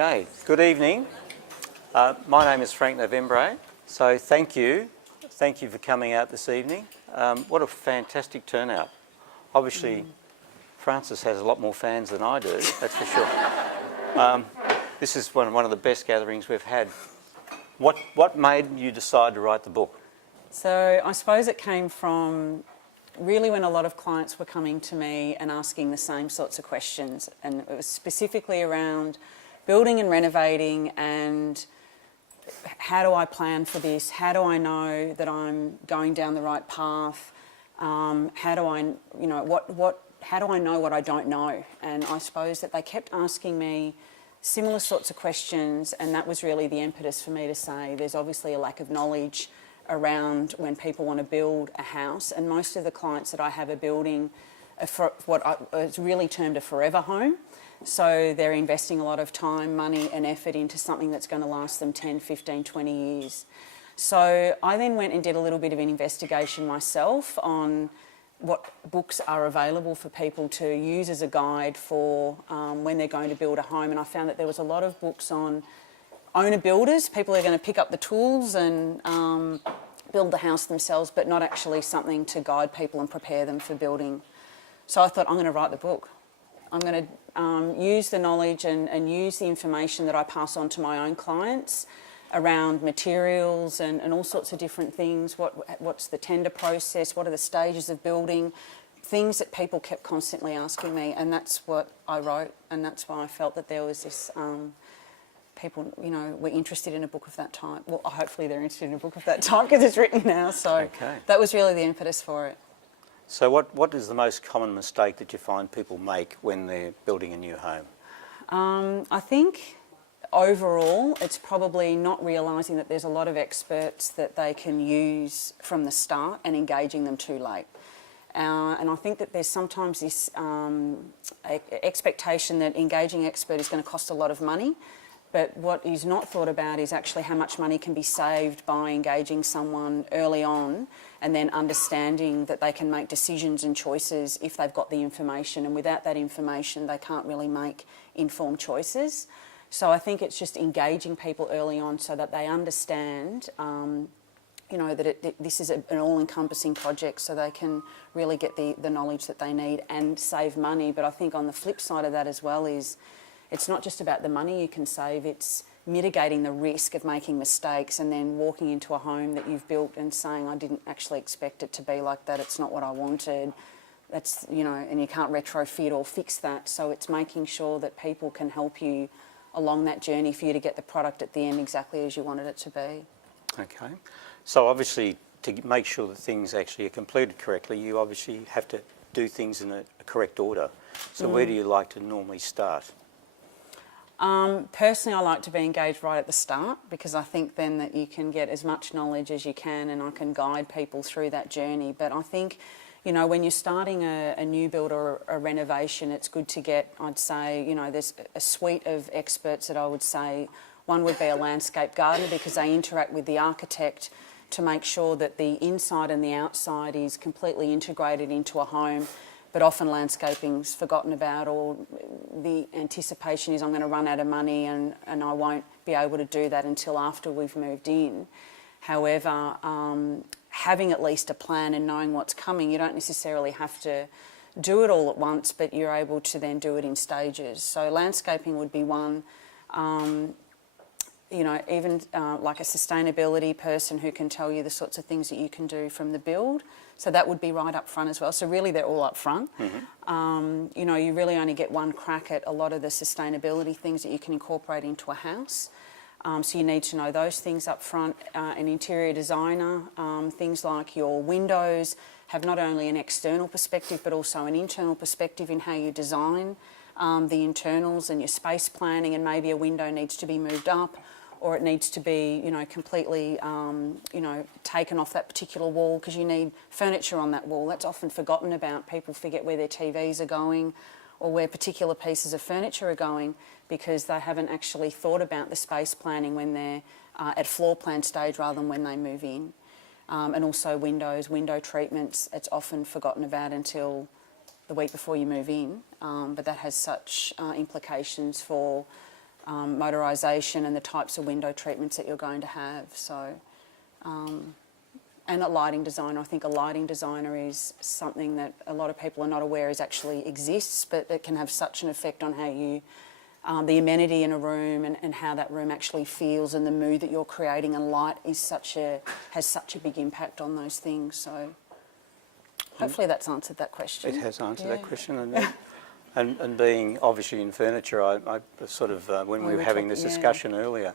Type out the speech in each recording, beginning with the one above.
Okay, good evening. My name is Novembre, so thank you for coming out this evening. What a fantastic turnout. Obviously, Frances has a lot more fans than I do, that's for sure. This is one of the best gatherings we've had. What made you decide to write the book? So I suppose it came from really when a lot of clients were coming to me and asking the same sorts of questions, and it was specifically around building and renovating and how do I plan for this? How do I know that I'm going down the right path? How do I know what I don't know? And I suppose that they kept asking me similar sorts of questions, and that was really the impetus for me to say there's obviously a lack of knowledge around when people want to build a house, and most of the clients that I have are building it's really termed a forever home. So they're investing a lot of time, money and effort into something that's going to last them 10, 15, 20 years. So I then went and did a little bit of an investigation myself on what books are available for people to use as a guide for when they're going to build a home. And I found that there was a lot of books on owner builders, people are going to pick up the tools and build the house themselves, but not actually something to guide people and prepare them for building. So I thought, I'm going to write the book. I'm going to use the knowledge and use the information that I pass on to my own clients around materials and all sorts of different things. What's the tender process? What are the stages of building? Things that people kept constantly asking me, and that's what I wrote, and that's why I felt that there was this... people, were interested in a book of that type. Well, hopefully they're interested in a book of that type because it's written now. So That was really the impetus for it. So what is the most common mistake that you find people make when they're building a new home? I think overall it's probably not realising that there's a lot of experts that they can use from the start and engaging them too late. And I think that there's sometimes this expectation that engaging an expert is going to cost a lot of money. But what is not thought about is actually how much money can be saved by engaging someone early on and then understanding that they can make decisions and choices if they've got the information. And without that information, they can't really make informed choices. So I think it's just engaging people early on so that they understand, that this is an all-encompassing project so they can really get the knowledge that they need and save money. But I think on the flip side of that as well is it's not just about the money you can save, it's mitigating the risk of making mistakes and then walking into a home that you've built and saying, I didn't actually expect it to be like that, it's not what I wanted. That's, and you can't retrofit or fix that. So it's making sure that people can help you along that journey for you to get the product at the end exactly as you wanted it to be. Okay. So obviously to make sure that things actually are completed correctly, you obviously have to do things in a correct order. So where do you like to normally start? Personally, I like to be engaged right at the start because I think then that you can get as much knowledge as you can and I can guide people through that journey. But I think, when you're starting a new build or a renovation, it's good to get, I'd say, there's a suite of experts that I would say. One would be a landscape gardener because they interact with the architect to make sure that the inside and the outside is completely integrated into a home. But often landscaping's forgotten about, or the anticipation is I'm going to run out of money and I won't be able to do that until after we've moved in. However, having at least a plan and knowing what's coming, you don't necessarily have to do it all at once, but you're able to then do it in stages. So landscaping would be one. Even like a sustainability person who can tell you the sorts of things that you can do from the build. So that would be right up front as well. So really they're all up front. Mm-hmm. You really only get one crack at a lot of the sustainability things that you can incorporate into a house. So you need to know those things up front. An interior designer, things like your windows have not only an external perspective but also an internal perspective in how you design the internals and your space planning, and maybe a window needs to be moved up or it needs to be, completely, taken off that particular wall because you need furniture on that wall. That's often forgotten about. People forget where their TVs are going or where particular pieces of furniture are going because they haven't actually thought about the space planning when they're at floor plan stage rather than when they move in. And also window treatments, it's often forgotten about until the week before you move in, but that has such implications for motorisation and the types of window treatments that you're going to have. So, and a lighting designer. I think a lighting designer is something that a lot of people are not aware is actually exists, but it can have such an effect on how you, the amenity in a room and how that room actually feels and the mood that you're creating. And light is has such a big impact on those things. So hopefully that's answered that question. It has answered that question. And being obviously in furniture, I sort of, when we were having this discussion earlier,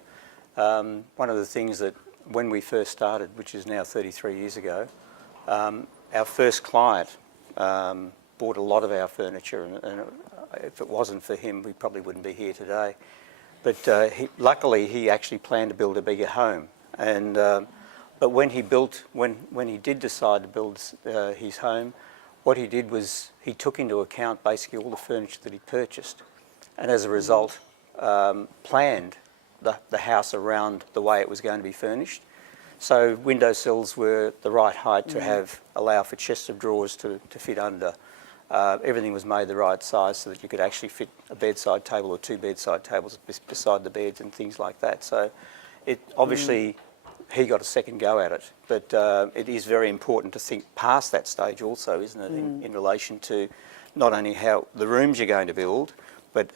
one of the things that when we first started, which is now 33 years ago, our first client bought a lot of our furniture, and if it wasn't for him, we probably wouldn't be here today. But luckily, he actually planned to build a bigger home. And but when he did decide to build his home, what he did was he took into account basically all the furniture that he purchased, and as a result, planned the house around the way it was going to be furnished. So windowsills were the right height to allow for chests of drawers to fit under. Everything was made the right size so that you could actually fit a bedside table or two bedside tables beside the beds and things like that. So it obviously he got a second go at it, but it is very important to think past that stage also, isn't it, in relation to not only how the rooms you're going to build, but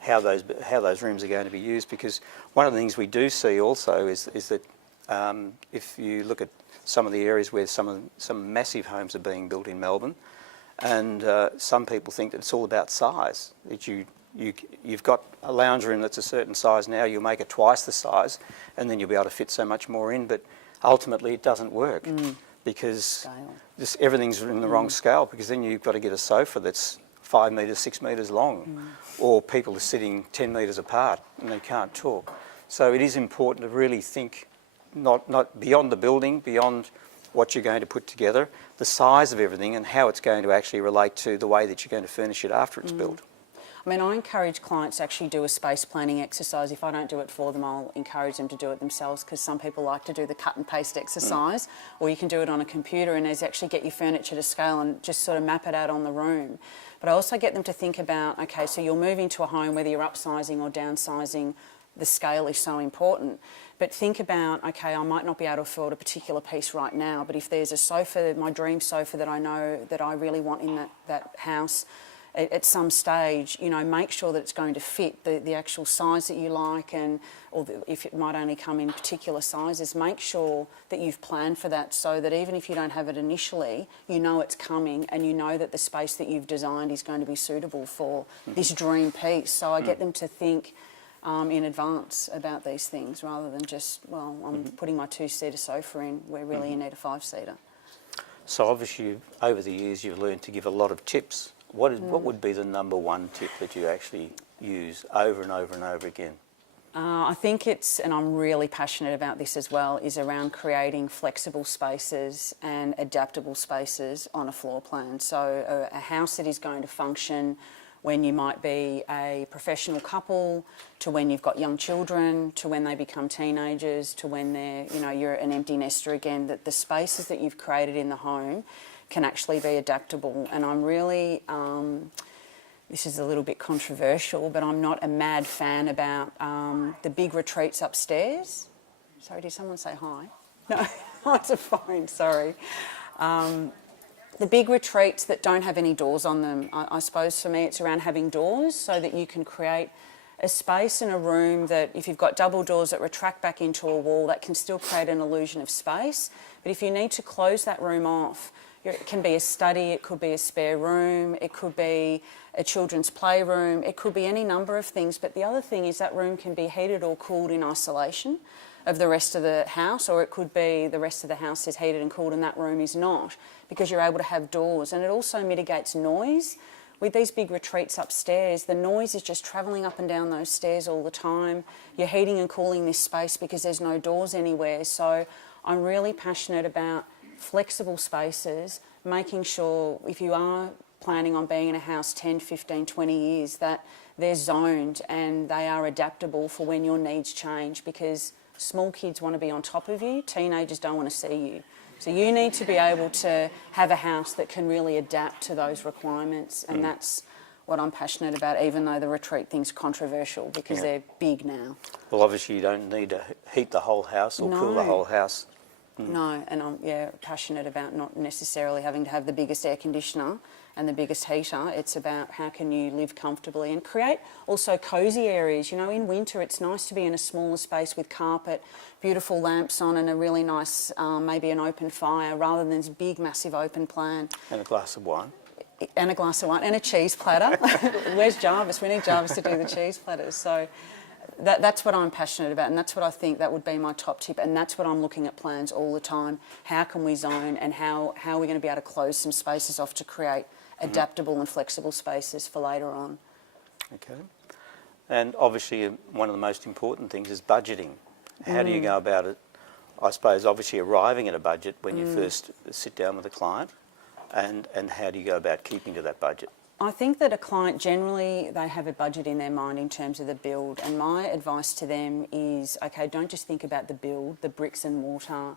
how those rooms are going to be used. Because one of the things we do see also is that if you look at some of the areas where some massive homes are being built in Melbourne, and some people think that it's all about size, that you've got a lounge room that's a certain size now, you'll make it twice the size, and then you'll be able to fit so much more in. But ultimately it doesn't work because everything's in the wrong scale, because then you've got to get a sofa that's 5 metres, 6 metres long, or people are sitting 10 metres apart and they can't talk. So it is important to really think not beyond the building, beyond what you're going to put together, the size of everything and how it's going to actually relate to the way that you're going to furnish it after it's built. I mean, I encourage clients to actually do a space planning exercise. If I don't do it for them, I'll encourage them to do it themselves, because some people like to do the cut and paste exercise, or you can do it on a computer and actually get your furniture to scale and just sort of map it out on the room. But I also get them to think about, okay, so you're moving to a home, whether you're upsizing or downsizing, the scale is so important. But think about, okay, I might not be able to afford a particular piece right now, but if there's a sofa, my dream sofa that I know that I really want in that house, at some stage, you know, make sure that it's going to fit the actual size that you like, if it might only come in particular sizes, make sure that you've planned for that, so that even if you don't have it initially, you know it's coming and you know that the space that you've designed is going to be suitable for this dream piece. So I get them to think in advance about these things, rather than just, well, I'm putting my 2-seater sofa in, where really you need a 5-seater. So obviously over the years you've learned to give a lot of tips. What would be the number one tip that you actually use over and over and over again? I think it's, and I'm really passionate about this as well, is around creating flexible spaces and adaptable spaces on a floor plan. So a house that is going to function when you might be a professional couple, to when you've got young children, to when they become teenagers, to when you're an empty nester again, that the spaces that you've created in the home can actually be adaptable. And I'm really, this is a little bit controversial, but I'm not a mad fan about the big retreats upstairs. Sorry, did someone say hi? No, it's a phone, sorry. The big retreats that don't have any doors on them, I suppose for me it's around having doors, so that you can create a space in a room that, if you've got double doors that retract back into a wall, that can still create an illusion of space. But if you need to close that room off, it can be a study, it could be a spare room, it could be a children's playroom, it could be any number of things. But the other thing is that room can be heated or cooled in isolation of the rest of the house, or it could be the rest of the house is heated and cooled and that room is not, because you're able to have doors. And it also mitigates noise. With these big retreats upstairs, the noise is just travelling up and down those stairs all the time. You're heating and cooling this space because there's no doors anywhere. So I'm really passionate about flexible spaces, making sure if you are planning on being in a house 10, 15, 20 years, that they're zoned and they are adaptable for when your needs change, because small kids want to be on top of you, teenagers don't want to see you. So you need to be able to have a house that can really adapt to those requirements, and that's what I'm passionate about, even though the retreat thing's controversial because Yeah. they're big now. Well, obviously you don't need to heat the whole house or cool the No. whole house. No, and I'm passionate about not necessarily having to have the biggest air conditioner and the biggest heater. It's about how can you live comfortably and create also cosy areas. You know, in winter it's nice to be in a smaller space with carpet, beautiful lamps on and a really nice, maybe an open fire rather than this big massive open plan. And a glass of wine. And a glass of wine and a cheese platter. Where's Jarvis? We need Jarvis to do the cheese platters. So that's what I'm passionate about, and that's what I think that would be my top tip, and that's what I'm looking at plans all the time. How can we zone, and how are we going to be able to close some spaces off to create adaptable and flexible spaces for later on? Okay. And obviously one of the most important things is budgeting. How do you go about it? I suppose obviously arriving at a budget when you first sit down with a client, and how do you go about keeping to that budget? I think that a client generally, they have a budget in their mind in terms of the build, and my advice to them is, okay, don't just think about the build, the bricks and mortar.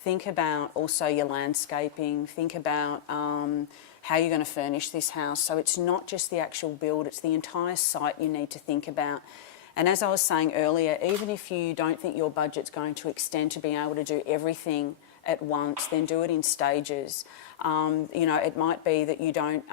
Think about also your landscaping, think about how you're going to furnish this house. So it's not just the actual build, it's the entire site you need to think about. And as I was saying earlier, even if you don't think your budget's going to extend to being able to do everything at once, then do it in stages. You know, it might be that you don't,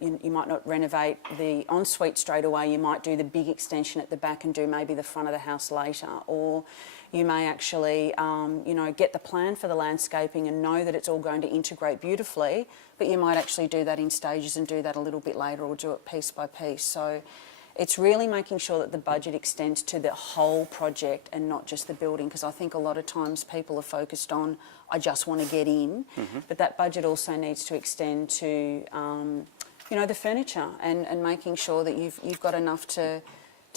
you might not renovate the ensuite straight away. You might do the big extension at the back and do maybe the front of the house later. Or you may actually, you know, get the plan for the landscaping and know that it's all going to integrate beautifully, but you might actually do that in stages and do that a little bit later or do it piece by piece. So it's really making sure that the budget extends to the whole project and not just the building, because I think a lot of times people are focused on, I just want to get in, but that budget also needs to extend to, you know, the furniture and making sure that you've got enough to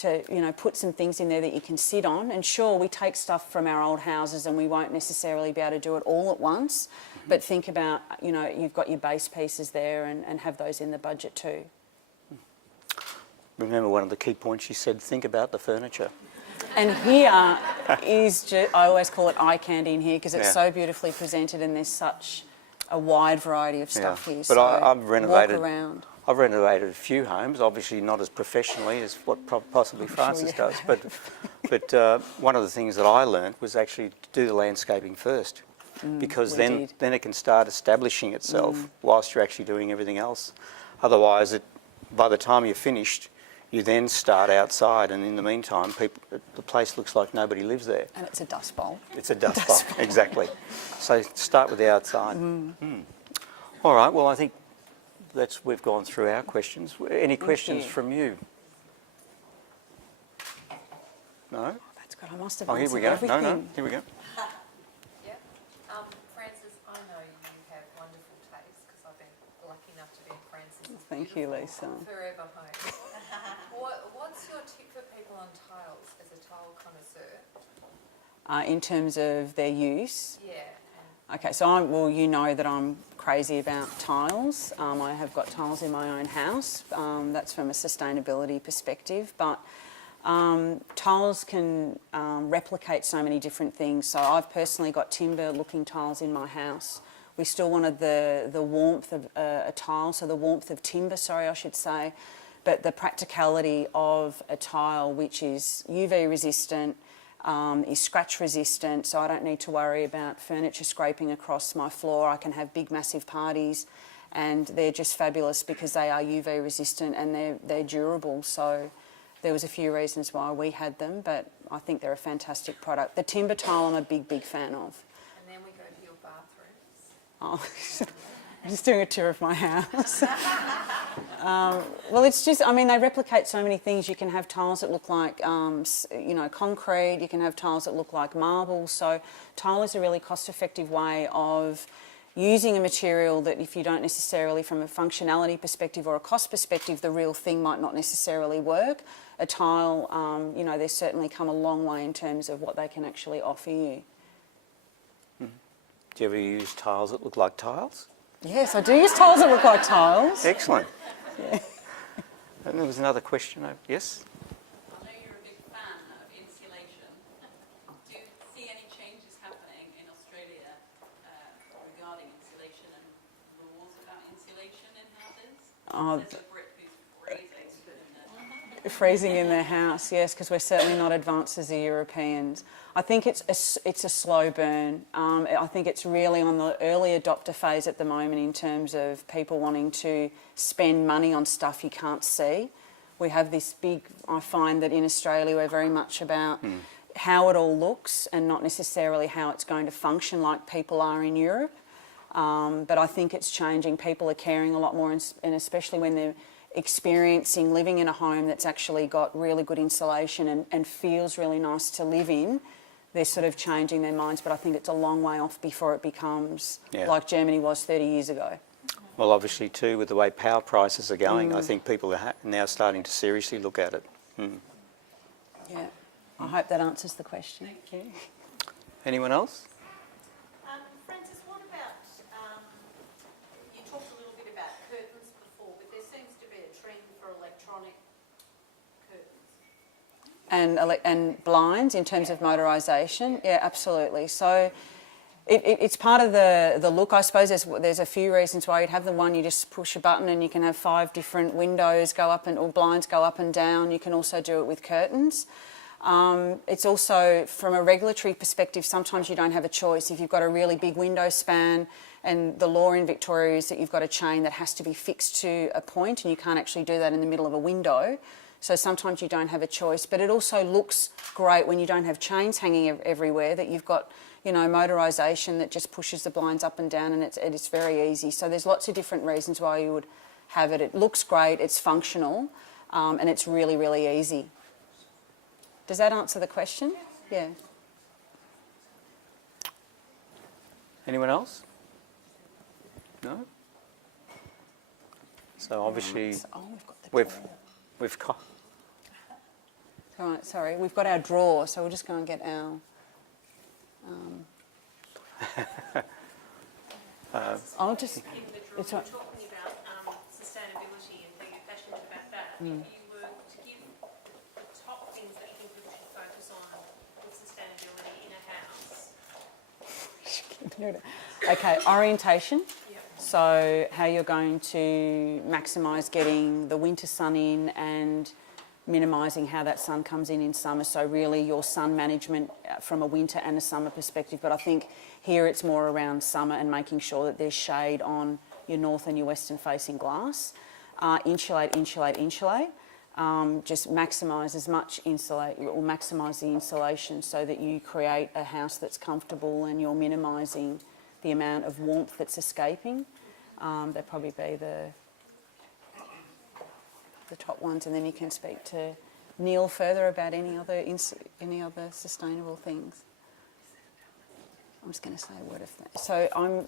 you know, put some things in there that you can sit on. And sure, we take stuff from our old houses and we won't necessarily be able to do it all at once, but think about, you know, you've got your base pieces there and have those in the budget too. Remember one of the key points you said, think about the furniture. And here is, I always call it eye candy in here because it's Yeah. so beautifully presented and there's such a wide variety of stuff here. But So I've renovated. walk around. I've renovated a few homes, obviously not as professionally as what possibly Frances you does, but one of the things that I learnt was actually to do the landscaping first, because then it can start establishing itself whilst you're actually doing everything else. Otherwise, by the time you're finished, you then start outside, and in the meantime, the place looks like nobody lives there. And it's a dust bowl. It's a dust bowl, exactly. So start with the outside. All right, well, I think we've gone through our questions. Any questions from you? No? That's good. I must have Oh, here we go. answered everything. No, here we go. Yeah. Frances, I know you have wonderful taste because I've been lucky enough to be in Frances' Thank you, Lisa. forever home. What's your tip for people on tiles as a tile connoisseur? In terms of their use. Yeah. Okay, so well, you know that I'm crazy about tiles. I have got tiles in my own house. That's from a sustainability perspective, but tiles can replicate so many different things. So I've personally got timber-looking tiles in my house. We still wanted the warmth of a tile, so the warmth of timber, sorry, I should say, but the practicality of a tile which is UV resistant, is scratch resistant, so I don't need to worry about furniture scraping across my floor. I can have big massive parties and they're just fabulous because they are UV resistant and they're durable. So there was a few reasons why we had them, but I think they're a fantastic product. The timber tile I'm a big fan of. And then we go to your bathrooms. Oh, I'm just doing a tour of my house. Well, it's just, I mean, they replicate so many things. You can have tiles that look like, you know, concrete. You can have tiles that look like marble. So tile is a really cost-effective way of using a material that if you don't necessarily, from a functionality perspective or a cost perspective, the real thing might not necessarily work. A tile, you know, they've certainly come a long way in terms of what they can actually offer you. Do you ever use tiles that look like tiles? Yes, I do use tiles that look like tiles. Excellent. Yeah. And there was another question. Yes? I know you're a big fan of insulation. Do you see any changes happening in Australia regarding insulation and laws about insulation in houses? Oh, There's a Brit who's raising Freezing in their house, yes, because we're certainly not advanced as the Europeans. I think it's a slow burn. I think it's really on the early adopter phase at the moment in terms of people wanting to spend money on stuff you can't see. We have this big, I find that in Australia we're very much about how it all looks and not necessarily how it's going to function like people are in Europe. But I think it's changing. People are caring a lot more, and especially when they're experiencing living in a home that's actually got really good insulation and feels really nice to live in, they're sort of changing their minds. But I think it's a long way off before it becomes like Germany was 30 years ago. Well, obviously too, with the way power prices are going, I think people are now starting to seriously look at it. Yeah, I hope that answers the question. Thank you. Anyone else? Frances, what about, you talked a little bit about curtains before, but there seems to be a trend for electronic curtains. And blinds in terms of motorisation, yeah, absolutely. So it's part of the look. I suppose there's a few reasons why you'd have the one. You just push a button and you can have 5 different windows go up or blinds go up and down. You can also do it with curtains. It's also, from a regulatory perspective, sometimes you don't have a choice. If you've got a really big window span, and the law in Victoria is that you've got a chain that has to be fixed to a point, and you can't actually do that in the middle of a window. So sometimes you don't have a choice. But it also looks great when you don't have chains hanging everywhere, that you've got, motorisation that just pushes the blinds up and down, and it's very easy. So there's lots of different reasons why you would have it. It looks great, it's functional, and it's really, really easy. Does that answer the question? Yeah. Anyone else? No? So obviously we've got... All right, sorry. We've got our drawer, so we'll just go and get our... I'll just... In the drawer, It's right. we're talking about sustainability and being passionate about that. If you were to give the top things that you think people should focus on with sustainability in a house. Okay, orientation. Yep. So how you're going to maximise getting the winter sun in and minimising how that sun comes in summer. So really your sun management from a winter and a summer perspective. But I think here it's more around summer and making sure that there's shade on your north and your western facing glass. Insulate. Just maximise as much maximise the insulation so that you create a house that's comfortable and you're minimising the amount of warmth that's escaping. That'd probably be the top ones, and then you can speak to Neil further about any other sustainable things. I'm just going to say a word of that. So I'll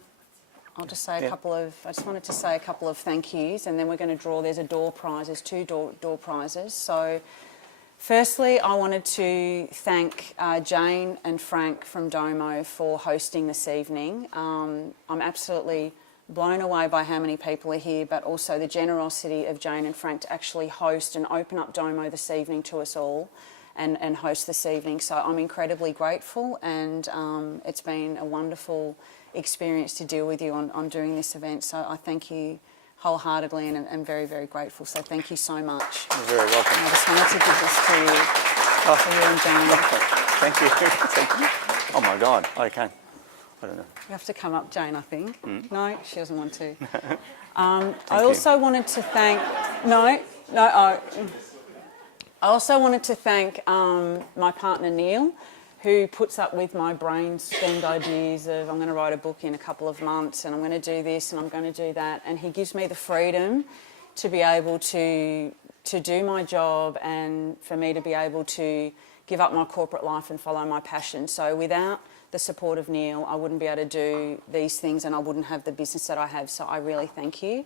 just say a couple of. I just wanted to say a couple of thank yous, and then we're going to draw. There's a door prize. There's 2 door prizes. So, firstly, I wanted to thank Jane and Frank from Domo for hosting this evening. I'm absolutely blown away by how many people are here, but also the generosity of Jane and Frank to actually host and open up Domo this evening to us all and host this evening. So I'm incredibly grateful, and it's been a wonderful experience to deal with you on doing this event. So I thank you wholeheartedly, and I'm very, very grateful. So thank you so much. You're very welcome. I just wanted to give this to you, for you and Jane. Thank you. Thank you. Oh my God. Okay. I don't know. You have to come up, Jane, I think. No, she doesn't want to. Thank I also wanted to thank... I also wanted to thank my partner, Neil, who puts up with my brain-stormed ideas of I'm going to write a book in a couple of months and I'm going to do this and I'm going to do that. And he gives me the freedom to be able to do my job and for me to be able to give up my corporate life and follow my passion. So without the support of Neil, I wouldn't be able to do these things and I wouldn't have the business that I have. So I really thank you.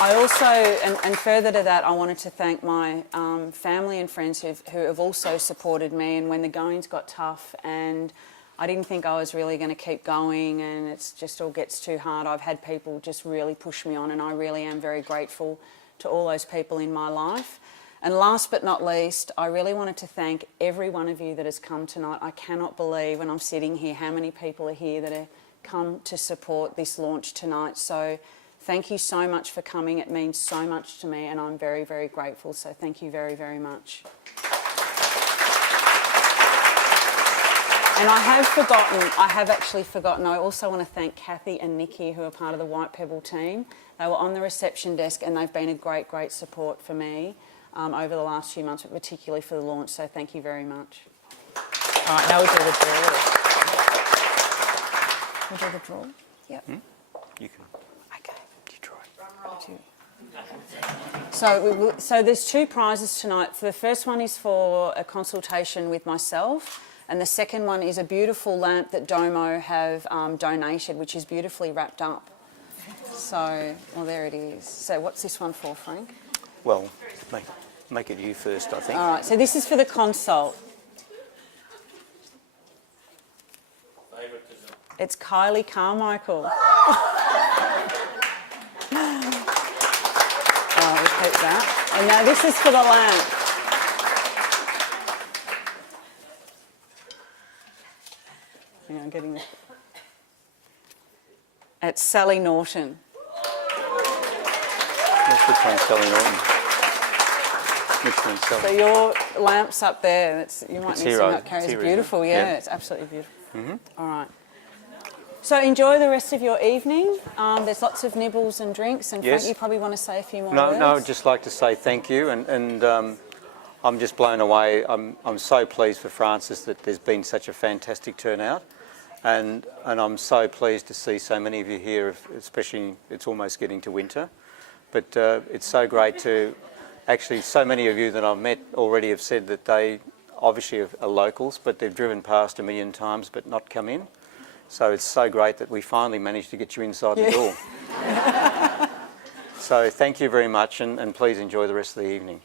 I also, and further to that, I wanted to thank my family and friends who have also supported me. And when the goings got tough and I didn't think I was really going to keep going and it's just all gets too hard, I've had people just really push me on, and I really am very grateful to all those people in my life. And last but not least, I really wanted to thank every one of you that has come tonight. I cannot believe when I'm sitting here how many people are here that have come to support this launch tonight. So Thank you so much for coming. It means so much to me and I'm very, very grateful. So thank you very, very much. And I have actually forgotten, I also want to thank Kathy and Nikki who are part of the White Pebble team. They were on the reception desk and they've been a great, great support for me over the last few months, but particularly for the launch, so thank you very much. All right, now we'll do the draw. We'll do the draw? Yep. You can. Okay. You try. So there's two prizes tonight. The first one is for a consultation with myself, and the second one is a beautiful lamp that Domo have donated, which is beautifully wrapped up. So, well, there it is. So what's this one for, Frank? Well, make it you first, I think. All right, so this is for the consult. It's Kylie Carmichael. Oh, we'll keep that. And now this is for the lamp. Hang on, I'm getting this. It's Sally Norton. Which one's Sally Norton? Which one's Sally? So your lamp's up there. You might It's need hero. some up carriers. It's It's hero, beautiful, isn't it? yeah, Yeah. it's absolutely beautiful. All right. So enjoy the rest of your evening. There's lots of nibbles and drinks, and Yes. Frank, you probably want to say a few more No, words. I'd just like to say thank you, and I'm just blown away. I'm so pleased for Frances that there's been such a fantastic turnout, and I'm so pleased to see so many of you here, especially it's almost getting to winter. But it's so great to, actually so many of you that I've met already have said that they obviously are locals, but they've driven past 1 million times but not come in. So it's so great that we finally managed to get you inside the door. So thank you very much, and please enjoy the rest of the evening.